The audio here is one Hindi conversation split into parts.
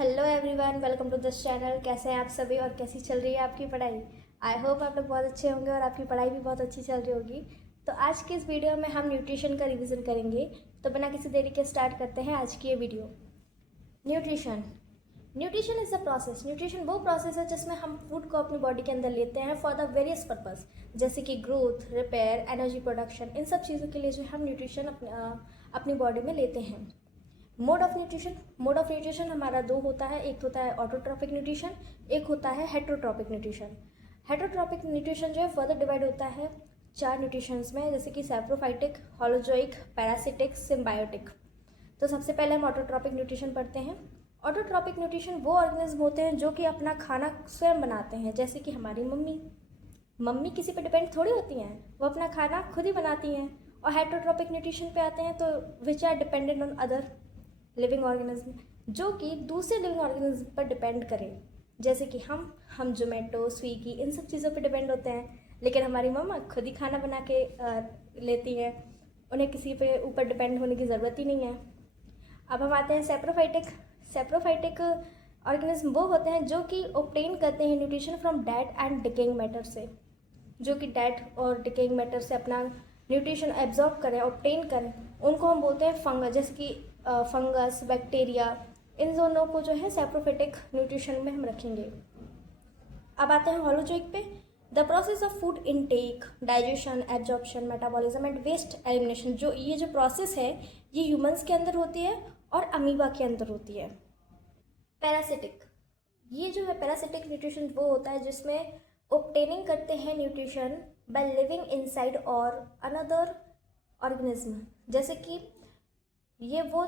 Hello everyone, welcome to this channel. कैसे हैं आप सभी और कैसी चल रही है आपकी पढ़ाई। आई होप आप लोग बहुत अच्छे होंगे और आपकी पढ़ाई भी बहुत अच्छी चल रही होगी। तो आज के इस वीडियो में हम न्यूट्रिशन का रिवीजन करेंगे। तो बिना किसी देरी के स्टार्ट करते हैं आज की ये video. Nutrition nutrition is a process. Nutrition वो प्रोसेस है जिसमें हम फूड को अपनी बॉडी के अंदर लेते हैं फॉर द वेरियस पर्पस, जैसे कि ग्रोथ, रिपेयर, एनर्जी प्रोडक्शन। इन सब चीज़ों के लिए जो हम न्यूट्रिशन अपनी बॉडी में लेते हैं। मोड ऑफ न्यूट्रिशन हमारा दो होता है। एक होता है ऑटोट्रॉपिक न्यूट्रिशन, एक होता है हेटरोट्रॉपिक न्यूट्रिशन। हेटरोट्रॉपिक न्यूट्रिशन जो है फर्दर डिवाइड होता है 4 न्यूट्रिशंस में, जैसे कि सैप्रोफाइटिक, होलोजोइक, पैरासिटिक, सिम्बायोटिक। तो सबसे पहले हम ऑटोट्रॉपिक न्यूट्रिशन पढ़ते हैं। ऑटोट्रॉपिक न्यूट्रिशन वो ऑर्गेनिज्म होते हैं जो कि अपना खाना स्वयं बनाते हैं, जैसे कि हमारी मम्मी किसी पे डिपेंड थोड़ी होती हैं, वो अपना खाना खुद ही बनाती हैं। और हेटरोट्रॉपिक न्यूट्रिशन पे आते हैं तो which are dependent on other living organism, जो कि दूसरे लिविंग ऑर्गेनिज्म पर डिपेंड करें, जैसे कि हम जोमेटो, स्विगी, इन सब चीज़ों पर डिपेंड होते हैं। लेकिन हमारी मम्मा खुद ही खाना बना के लेती हैं, उन्हें किसी पे ऊपर डिपेंड होने की ज़रूरत ही नहीं है। अब हम आते हैं सैप्रोफाइटिक ऑर्गेनिज्म वो होते हैं जो कि ऑब्टेन करते हैं nutrition from dead and decaying matter से, जो कि डेड और डिकेइंग मैटर से अपना न्यूट्रिशन एब्जॉर्ब करें, ऑब्टेन करें, उनको हम बोलते हैं फंगस। जैसे कि फंगस, बैक्टीरिया, इन दोनों को जो है सैप्रोफाइटिक न्यूट्रिशन में हम रखेंगे। अब आते हैं होलोजोइक पे। The process of food intake, digestion, absorption, metabolism and waste elimination, ये जो प्रोसेस है ये ह्यूमंस के अंदर होती है और अमीबा के अंदर होती है। पैरासिटिक, ये जो है पैरासिटिक न्यूट्रिशन वो होता है जिसमें ऑब्टेनिंग करते हैं न्यूट्रिशन बाय लिविंग इनसाइड और अनदर ऑर्गेनिज्म, जैसे कि ये वो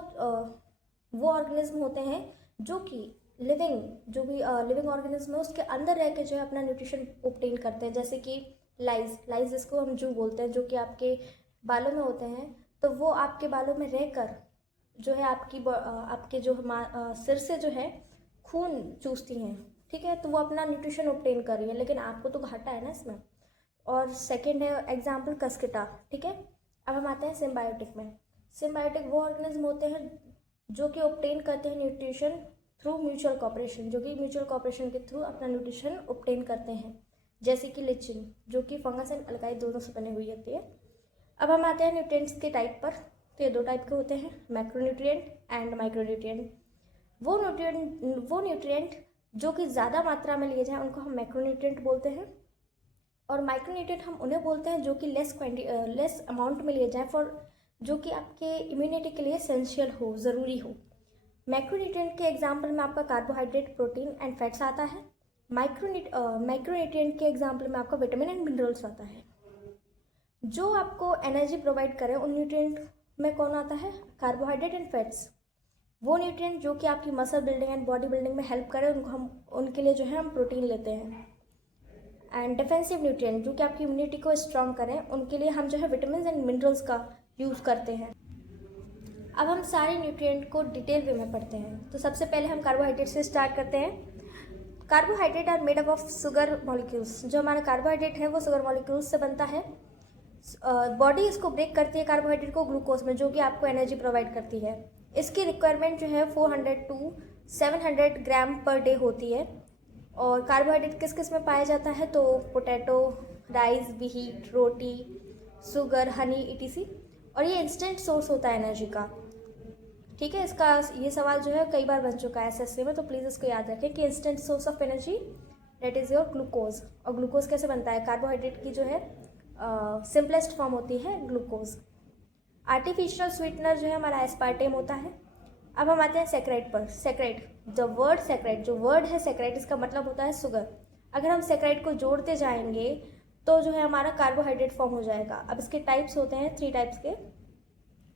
ऑर्गेनिज्म होते हैं जो कि लिविंग ऑर्गेनिज्म है उसके अंदर रह के जो है अपना न्यूट्रिशन ऑब्टेन करते हैं, जैसे कि लाइज जिसको हम जू बोलते हैं, जो कि आपके बालों में होते हैं। तो वो आपके बालों में रहकर जो है आपके जो सिर से जो है खून चूसती हैं, ठीक है। तो वो अपना न्यूट्रिशन ऑब्टेन कर रही है, लेकिन आपको तो घाटा है ना इसमें। और सेकेंड है एग्जाम्पल कस्केटा, ठीक है। अब हम आते हैं सिम्बायोटिक में। सिम्बायोटिक वो ऑर्गेनिज्म होते हैं जो कि ऑब्टेन करते हैं न्यूट्रिशन थ्रू म्यूचुअल कॉपरेशन, जो कि म्यूचुअल कॉपरेशन के थ्रू अपना न्यूट्रिशन ऑब्टेन करते हैं, जैसे कि लिचिन, जो कि फंगस एंड अल्काई दोनों से बनी हुई होती है। अब हम आते हैं न्यूट्रिएंट्स के टाइप पर। तो ये 2 टाइप के होते हैं, मैक्रोन्यूट्रिएंट एंड माइक्रोन्यूट्रिएंट। वो न्यूट्रिएंट जो कि ज़्यादा मात्रा में लिए जाएँ उनको हम मैक्रोन्यूट्रिएंट बोलते हैं, और माइक्रोन्यूट्रिएंट हम उन्हें बोलते हैं जो कि लेस अमाउंट में लिए जाएँ, फॉर जो कि आपके इम्यूनिटी के लिए एसेंशियल हो, ज़रूरी हो। मैक्रोन्यूट्रिएंट के एग्जाम्पल में आपका कार्बोहाइड्रेट, प्रोटीन एंड फैट्स आता है। माइक्रोन्यूट्रिएंट के एग्जाम्पल में आपका विटामिन एंड मिनरल्स आता है। जो आपको एनर्जी प्रोवाइड करे उन न्यूट्रिएंट में कौन आता है? Carbohydrate and fats. वो न्यूट्रिएंट जो कि आपकी muscle building and body building में हेल्प करे उनके लिए जो है हम प्रोटीन लेते हैं। एंड डिफेंसिव न्यूट्रिएंट जो कि आपकी इम्यूनिटी को स्ट्रॉन्ग करें, उनके लिए हम जो है विटामिन एंड मिनरल्स का यूज़ करते हैं। अब हम सारे न्यूट्रिएंट को डिटेल वे में पढ़ते हैं। तो सबसे पहले हम कार्बोहाइड्रेट से स्टार्ट करते हैं। Carbohydrate are made up of sugar molecules. जो हमारा कार्बोहाइड्रेट है वो शुगर मॉलिक्यूल्स से बनता है। बॉडी इसको ब्रेक करती है कार्बोहाइड्रेट को ग्लूकोज में, जो कि आपको एनर्जी प्रोवाइड करती है। इसकी रिक्वायरमेंट जो है 400 टू 700 ग्राम पर डे होती है। और कार्बोहाइड्रेट किस किस में पाया जाता है? तो पोटैटो, राइस, व्हीट, रोटी, शुगर, हनी, ईटीसी। और ये इंस्टेंट सोर्स होता है एनर्जी का, ठीक है। इसका ये सवाल जो है कई बार बन चुका है एसएससी में, तो प्लीज़ इसको याद रखें कि instant source of energy that is your glucose. और ग्लूकोज कैसे बनता है? कार्बोहाइड्रेट की जो है सिंपलेस्ट फॉर्म होती है ग्लूकोज। आर्टिफिशियल स्वीटनर जो है हमारा एस्पार्टेम होता है। अब हम आते हैं सैकराइड पर। सैकराइड, जो वर्ड है सैकराइड, इसका मतलब होता है शुगर। अगर हम सैकराइड को जोड़ते जाएंगे तो जो है हमारा कार्बोहाइड्रेट फॉर्म हो जाएगा। अब इसके टाइप्स होते हैं 3 टाइप्स के,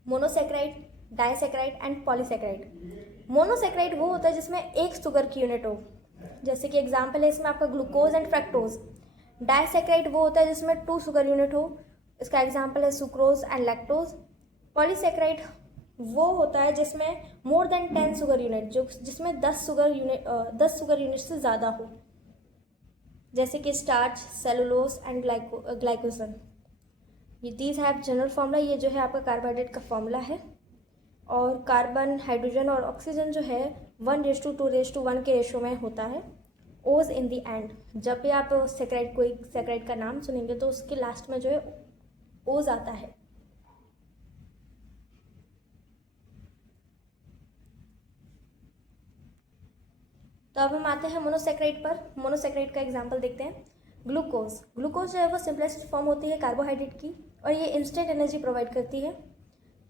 monosaccharide, disaccharide and polysaccharide. Monosaccharide वो होता है जिसमें एक शुगर की यूनिट हो, जैसे कि एग्जाम्पल है इसमें आपका ग्लूकोज एंड फ्रक्टोज। डाइसैकराइड वो होता है जिसमें 2 शुगर यूनिट हो, इसका एग्जाम्पल है सुक्रोज एंड लैक्टोज। पॉलीसैकराइड वो होता है जिसमें मोर देन 10 शुगर यूनिट, जिसमें 10 शुगर यूनिट से ज़्यादा हो, जैसे कि स्टार्च, सेलुलोज एंड ग्लाइकोजन। ये दीज हैव जनरल फॉर्मूला। ये जो है आपका कार्बोहाइड्रेट का फॉर्मूला है। और कार्बन, हाइड्रोजन और ऑक्सीजन जो है 1:2:1 के रेशो में होता है। ओज इन दी एंड, जब भी आप सेक्राइड, कोई सेक्राइड का नाम सुनेंगे तो उसके लास्ट में जो है ओज आता है। तो अब हम आते हैं मोनोसेक्राइड पर। मोनोसेक्राइड का एग्जांपल देखते हैं। ग्लूकोज। ग्लूकोज जो है वो सिंपलेस्ट फॉर्म होती है कार्बोहाइड्रेट की और ये इंस्टेंट एनर्जी प्रोवाइड करती है।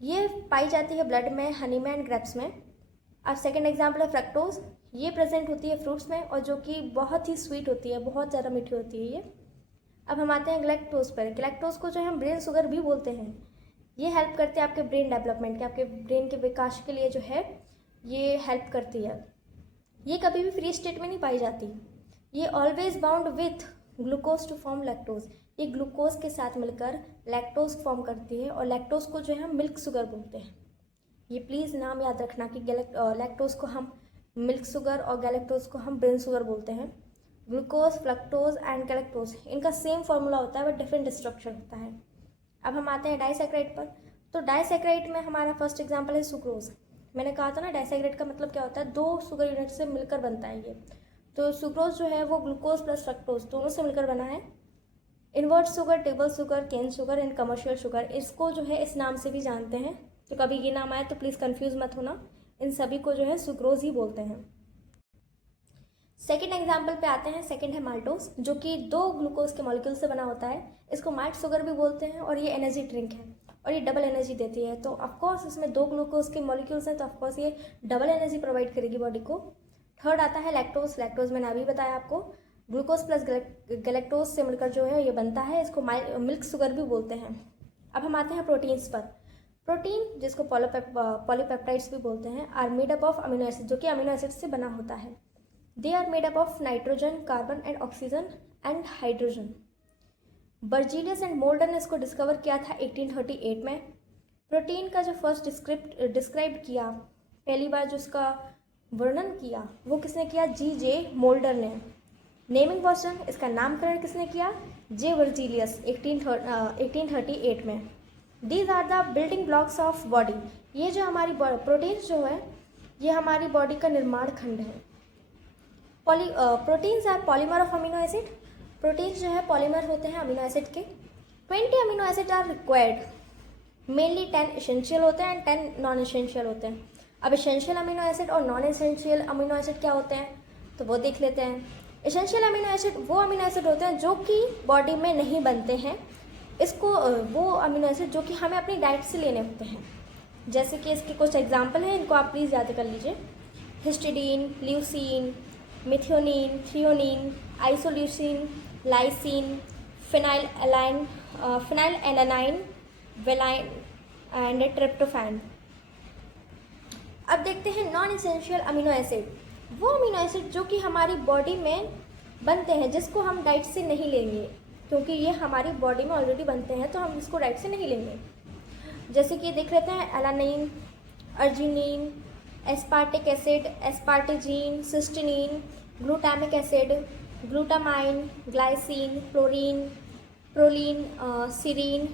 ये पाई जाती है ब्लड में, हनी में एंड ग्रेप्स में। अब सेकेंड एग्जाम्पल है फ्रक्टोज। ये प्रेजेंट होती है फ्रूट्स में और जो कि बहुत ही स्वीट होती है, बहुत ज़्यादा मीठी होती है ये। अब हम आते हैं गैलेक्टोज पर। गैलेक्टोज को जो है हम ब्रेन शुगर भी बोलते हैं। ये हेल्प करते हैं आपके ब्रेन डेवलपमेंट के, आपके ब्रेन के विकास के लिए जो है ये हेल्प करती है। ये कभी भी फ्री स्टेट में नहीं पाई जाती। ये always bound with glucose to form lactose. ये ग्लूकोज के साथ मिलकर लैक्टोज फॉर्म करती है और लैक्टोज को जो है हम मिल्क शुगर बोलते हैं। ये प्लीज़ नाम याद रखना कि लैक्टोज को हम मिल्क शुगर और गैलेक्टोज को हम ब्रेन शुगर बोलते हैं। ग्लूकोज, फ्रक्टोज एंड गैलेक्टोज इनका सेम फॉर्मूला होता है बट डिफरेंट स्ट्रक्चर होता है। अब हम आते हैं डाइसैक्राइड पर। तो डाइसैक्राइड में हमारा फर्स्ट एग्जाम्पल है सुक्रोज। मैंने कहा था ना डाइसैक्राइड का मतलब क्या होता है, 2 शुगर यूनिट से मिलकर बनता है ये। तो सुक्रोज जो है वो ग्लूकोज प्लस फ्रक्टोज दोनों से मिलकर बना है। Invert sugar, table sugar, cane sugar and commercial sugar, इसको जो है इस नाम से भी जानते हैं। तो कभी ये नाम आए तो प्लीज़ कंफ्यूज मत होना, इन सभी को जो है सुक्रोज ही बोलते हैं। सेकेंड एग्जाम्पल पे आते हैं। सेकेंड है माल्टोज, जो कि 2 ग्लूकोज के मॉलिक्यूल से बना होता है। इसको माल्ट शुगर भी बोलते हैं और ये एनर्जी ड्रिंक है और ये डबल एनर्जी देती है। तो ऑफकोर्स इसमें 2 ग्लूकोज के मॉलिक्यूल्स हैं तो ऑफकोर्स ये डबल एनर्जी प्रोवाइड करेगी बॉडी को। थर्ड आता है लैक्टोज। लैक्टोज मैंने अभी बताया आपको, ग्लूकोज प्लस गैलेक्टोज से मिलकर जो है ये बनता है। इसको मिल्क शुगर भी बोलते हैं। अब हम आते हैं प्रोटीन्स पर। प्रोटीन, जिसको पॉलीपेप्टाइड्स भी बोलते हैं, are made up of amino acid, जो कि अमीनो एसिड से बना होता है। They are made up of nitrogen, carbon and oxygen and hydrogen. Berzelius and Mulder ने इसको डिस्कवर किया था 1838 में। प्रोटीन का जो फर्स्ट डिस्क्राइब किया, पहली बार जो इसका वर्णन किया वो किसने किया, G.J. मोल्डर ने। नेमिंग पर्सन, इसका नामकरण किसने किया, जे वर्जीलियस 1838 में। These are the building blocks of body. ये जो हमारी प्रोटीन्स जो है ये हमारी बॉडी का निर्माण खंड है। Proteins are polymer of amino acid. Proteins जो है पॉलीमर होते हैं अमीनो एसिड के। 20 amino acid are required, mainly 10 essential होते हैं एंड 10 नॉन एसेंशियल होते हैं। अब एसेंशियल अमीनो एसिड और नॉन एसेंशियल अमीनो एसिड क्या होते हैं तो वो देख लेते हैं। एसेंशियल अमीनो एसिड वो अमीनो एसिड होते हैं जो कि बॉडी में नहीं बनते हैं। इसको वो अमीनो एसिड जो कि हमें अपनी डाइट से लेने होते हैं। जैसे कि इसके कुछ एग्जाम्पल हैं, इनको आप प्लीज़ याद कर लीजिए। Histidine, leucine, methionine, threonine, isoleucine, lysine, phenyl alanine, valine and tryptophan. अब देखते हैं नॉन एसेंशियल अमीनो एसिड। वो अमीनो एसिड जो कि हमारी बॉडी में बनते हैं, जिसको हम डाइट से नहीं लेंगे, क्योंकि ये हमारी बॉडी में ऑलरेडी बनते हैं तो हम इसको डाइट से नहीं लेंगे। जैसे कि देख लेते हैं alanine, arginine, aspartic acid, asparagine, cysteine, glutamic acid, glutamine, glycine, proline, serine,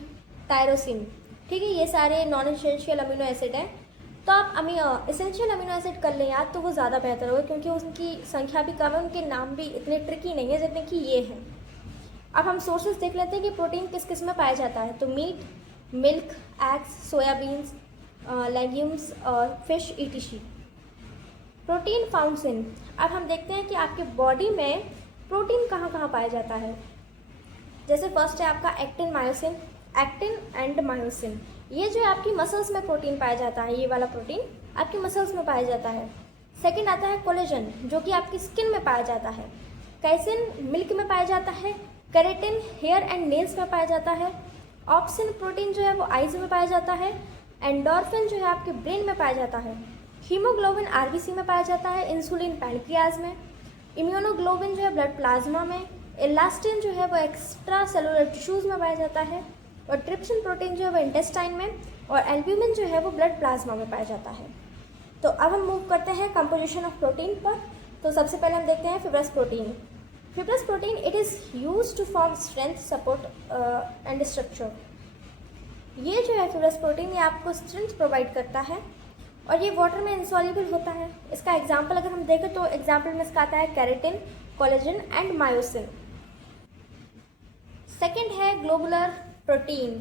tyrosine. ठीक है, ये सारे नॉन एसेंशियल अमीनो एसिड हैं। तो आप एसेंशियल अमीनो एसिड कर लें याद तो वो ज़्यादा बेहतर होगा, क्योंकि उनकी संख्या भी कम है, उनके नाम भी इतने ट्रिकी नहीं है जितने कि ये हैं। अब हम सोर्सेज देख लेते हैं कि प्रोटीन किस किस में पाया जाता है। तो meat, milk, eggs, soybeans, legumes और fish etc। Protein founds in. अब हम देखते हैं कि आपके बॉडी में प्रोटीन कहाँ कहाँ पाया जाता है। जैसे फर्स्ट है आपका actin, myosin. Actin and myosin, ये जो है आपकी मसल्स में प्रोटीन पाया जाता है। ये वाला प्रोटीन आपकी मसल्स में पाया जाता है। सेकंड आता है कोलेजन, जो कि आपकी स्किन में पाया जाता है। कैसिन मिल्क में पाया जाता है। केराटिन हेयर एंड नेल्स में पाया जाता है। ऑप्सिन प्रोटीन जो है वो आइज में पाया जाता है। एंडोर्फिन जो है आपके ब्रेन में पाया जाता है। हीमोग्लोबिन आरबीसी में पाया जाता है। इंसुलिन पैनक्रियाज में। इम्यूनोग्लोबिन जो है ब्लड प्लाज्मा में। इलास्टिन जो है वो एक्स्ट्रा सेलुलर टिश्यूज़ में पाया जाता है। और ट्रिप्सिन प्रोटीन जो है वो इंटेस्टाइन में। और एल्ब्यूमिन जो है वो ब्लड प्लाज्मा में पाया जाता है। तो अब हम मूव करते हैं कंपोजिशन ऑफ प्रोटीन पर। तो सबसे पहले हम देखते हैं fibrous protein. Fibrous protein it is use to form strength, support and structure. ये जो है फिब्रस प्रोटीन ये आपको स्ट्रेंथ प्रोवाइड करता है और ये वाटर में इंसॉल्युबल होता है। इसका एग्जाम्पल अगर हम देखें तो एग्जाम्पल में इसका आता है keratin, collagen and myosin. Second है globular protein.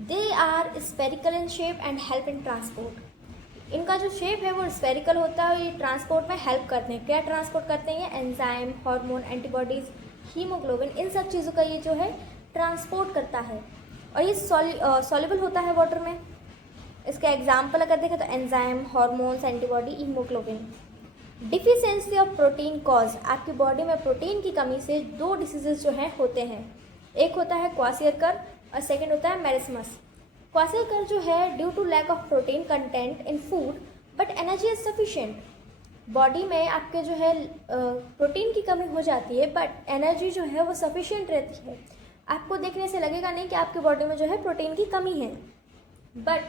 They are spherical in shape and help in transport. इनका जो शेप है वो स्पेरिकल होता है और ये ट्रांसपोर्ट में हेल्प करते हैं। क्या ट्रांसपोर्ट करते हैं? ये एंजाइम, हार्मोन, एंटीबॉडीज़, हीमोग्लोबिन, इन सब चीज़ों का ये जो है ट्रांसपोर्ट करता है। और ये सॉल्युबल होता है वाटर में। इसका एग्जाम्पल अगर देखें तो enzyme, hormones, antibody, haemoglobin. Deficiency of protein cause, आपकी बॉडी में प्रोटीन की कमी से 2 डिसीजेज जो हैं होते हैं। एक होता है क्वासियरकर और सेकेंड होता है मेरिस्मस। क्वासियरकर जो है due to lack of protein content in food but energy is sufficient. Body में आपके जो है प्रोटीन की कमी हो जाती है बट एनर्जी जो है वो सफिशिएंट रहती है। आपको देखने से लगेगा नहीं कि आपके बॉडी में जो है प्रोटीन की कमी है। बट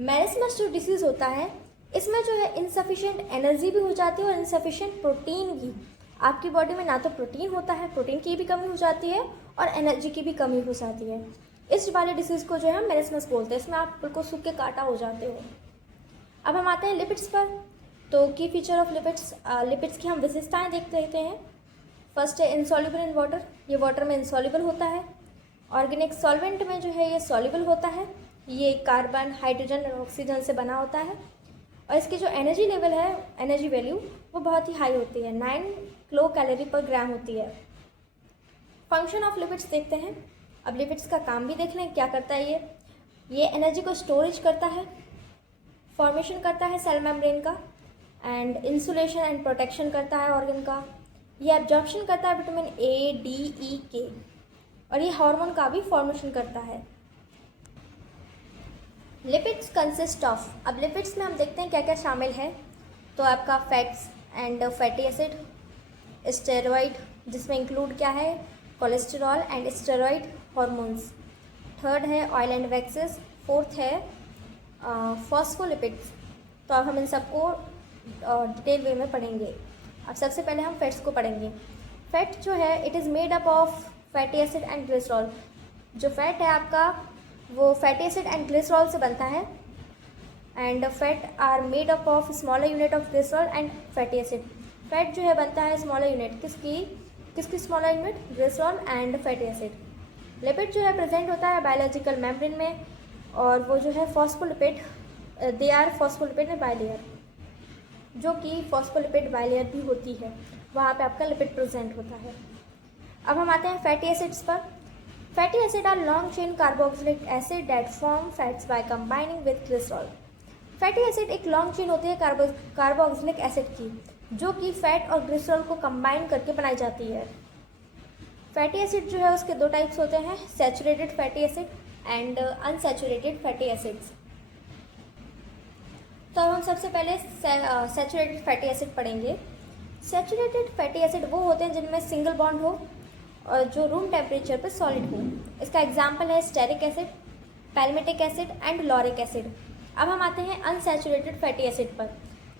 मेरिस्मस जो डिसीज़ होता है इसमें जो है इनसफिशिएंट एनर्जी भी हो जाती है और इनसफिशिएंट प्रोटीन भी। आपकी बॉडी में ना तो प्रोटीन होता है, प्रोटीन की भी कमी हो जाती है और एनर्जी की भी कमी हो जाती है। इस वाले डिसीज़ को जो है हम मेरिस्मस बोलते हैं। इसमें आप बिल्कुल सूख के काटा हो जाते हो। अब हम आते हैं लिपिड्स पर। तो की फीचर ऑफ लिपिड्स, लिपिड्स की हम विशेषताएं देखते रहते हैं। फर्स्ट है इनसॉल्युबल इन वाटर, ये वाटर में इनसॉल्युबल होता है। ऑर्गेनिक सॉल्वेंट में जो है ये सॉल्युबल होता है। ये कार्बन, हाइड्रोजन और ऑक्सीजन से बना होता है। और इसकी जो एनर्जी लेवल है, एनर्जी वैल्यू, वो बहुत ही हाई होती है, 9 किलो कैलोरी पर ग्राम होती है। फंक्शन ऑफ लिपिड्स देखते हैं। अब लिपिड्स का काम भी देख लें, क्या करता है ये एनर्जी को स्टोरेज करता है, फॉर्मेशन करता है सेल मेम्ब्रेन का, एंड इंसुलेशन एंड प्रोटेक्शन करता है ऑर्गन का। ये एब्जॉर्प्शन करता है विटामिन ए, डी, ई, के, और ये हार्मोन का भी फॉर्मेशन करता है। लिपिड्स कंसिस्ट ऑफ, अब लिपिड्स में हम देखते हैं क्या क्या शामिल है। तो आपका fats and fatty acid, steroid जिसमें इंक्लूड क्या है, cholesterol and steroid hormones. Third है ऑयल एंड वैक्सेस। फोर्थ है फॉस्फोलिपिड्स। तो अब हम इन सबको डिटेल वे में पढ़ेंगे। अब सबसे पहले हम फैट्स को पढ़ेंगे। फैट जो है it is made up of fatty acid and glycerol. जो फैट है आपका वो फैटी एसिड एंड ग्लिसरॉल से बनता है। And fat are made up of smaller unit of glycerol and fatty acid. Fat जो है बनता है स्मॉलर यूनिट, किसकी smaller unit? Glycerol and fatty acid. Lipid जो है प्रेजेंट होता है बायोलॉजिकल मेम्ब्रेन में, और वो जो है फॉस्फोलिपिड, दे आर फॉस्फोलिपिड में बाइलेयर, जो कि फॉस्फोलिपिड बाइलेयर भी होती है, वहाँ पे आपका लिपिड प्रेजेंट होता है। अब हम आते हैं फैटी एसिड्स पर। Fatty acid are long chain carboxylic acid that form fats by combining with glycerol. Fatty acid एक लॉन्ग चेन होती है कार्बोक्सिलिक एसिड की, जो कि फैट और ग्लिसरॉल को कंबाइन करके बनाई जाती है। फैटी एसिड जो है उसके 2 टाइप्स होते हैं, saturated fatty acid and unsaturated fatty acids. तो अब हम सबसे पहले सैचुरेटेड फैटी एसिड पढ़ेंगे। सैचुरेटेड फैटी एसिड वो होते हैं जिनमें सिंगल बॉन्ड हो और जो रूम टेम्परेचर पर सॉलिड हो। इसका एग्जाम्पल है stearic acid, palmitic acid and lauric acid. अब हम आते हैं अनसैचुरेटेड फैटी एसिड पर,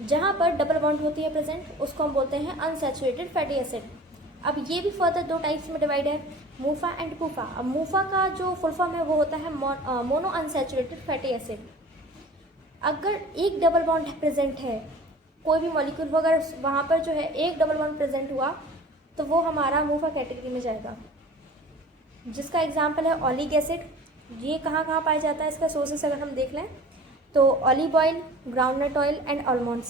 जहाँ पर डबल बॉन्ड होती है प्रेजेंट, उसको हम बोलते हैं अनसैचुरेटेड फैटी एसिड। अब ये भी फर्दर 2 टाइप्स में डिवाइड है, मूफा एंड पूफा। अब मूफा का जो फुल फॉर्म है वो होता है मोनो अनसैचुरेटेड फैटी एसिड। अगर एक डबल बॉन्ड प्रेजेंट है, कोई भी मॉलिक्यूल हो, अगर वहाँ पर जो है एक डबल बॉन्ड प्रेजेंट हुआ तो वो हमारा मूफा कैटेगरी में जाएगा, जिसका एग्जाम्पल है ऑलिक एसिड। ये कहाँ कहाँ पाया जाता है, इसका सोर्सेस अगर हम देख लें तो olive oil, groundnut oil and almonds.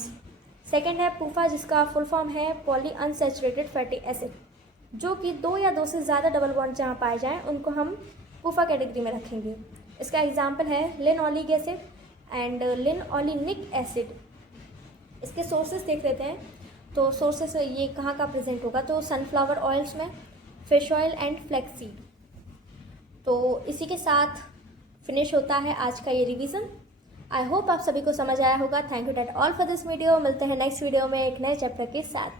Second है पूफा, जिसका फुल फॉर्म है पॉली अनसैचुरेटेड फैटी एसिड, जो कि 2 या 2 से ज़्यादा डबल बॉन्ड जहाँ पाए जाएँ उनको हम पूफा कैटेगरी में रखेंगे। इसका एग्जाम्पल है लिनओलिक एसिड एंड लिनओलिनिक एसिड। इसके सोर्सेस देख लेते हैं। तो सोर्सेस ये कहाँ का प्रेजेंट होगा, तो सनफ्लावर ऑयल्स में, फिश ऑयल एंड फ्लैक्ससीड। तो इसी के साथ फिनिश होता है आज का ये रिवीजन। आई होप आप सभी को समझ आया होगा। Thank you that all for this video. मिलते हैं नेक्स्ट वीडियो में एक नए चैप्टर के साथ।